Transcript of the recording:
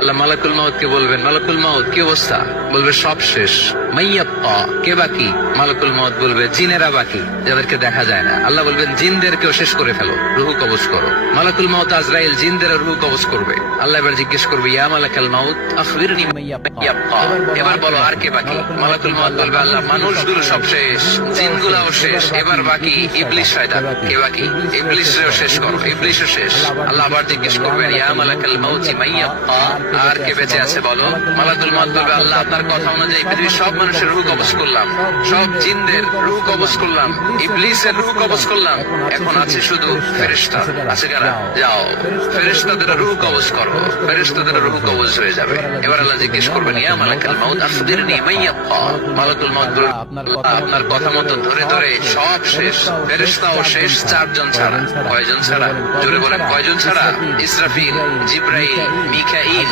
আল্লাহ মালাকুল মাউত কে বলবেন, মালাকুল মাউত কি অবস্থা? বলবে সব শেষ। মাইয়াব্বা, কে বাকি? মালাকুল মাউত বলবে জিনেরা বাকি, যাদেরকে দেখা যায় না। আল্লাহ বলবেন জিনদেরকেও শেষ করে ফেলো, রুহু কবজ করো। মালাকুল মাউত আজরাইল জিনদের রুহু কবজ করবে। আল্লাহ এবার জিজ্ঞেস করবে, ইয়া মালাকাল মাউত আখবিরনি মাইয়াব্বা, এবার বলো আর কে বাকি? মালাকুল মাউত বলবে, আল্লাহ মানুষগুলো সব শেষ, জিনগুলাও শেষ, এবার বাকি ইবলিস শয়তান। কে বাকি? ইবলিসও শেষ করো, ইবলিসও শেষ। আল্লাহ আবার জিজ্ঞেস করবেন, ইয়া মালাকাল মাউত মাইয়াব্বা, আর কে বেঁচে আছে বলো? মালাকুল মাউত বলবে, আল্লাহ আপনার কথা অনুযায়ী পৃথিবীর সব মানুষের রূহ কবজ করলাম, সব জিনদের রূহ কবজ করলাম, ইবলিসের রূহ কবজ করলাম, এখন আছে শুধু ফেরেশতা। আছে কারা? যাও ফেরেশতাদের রূহ কবজ করো, ফেরেশতাদের রূহ কবজ হয়ে যাবে। এবার আল্লাহ জিজ্ঞেস করবেন, ইয়া মালাকাল মাউত আখবিরনি মাইয়াব্বা। মালাকুল মাউত বলবে, আপনার কথা মতো ধরে ধরে সব শেষ, ফেরেশতাও শেষ, 4 জন ছাড়া। কয়জন ছাড়া? জোরে বলেন, কয়জন ছাড়া? ইসরাফিল, জিবরাইল, মিকাইল,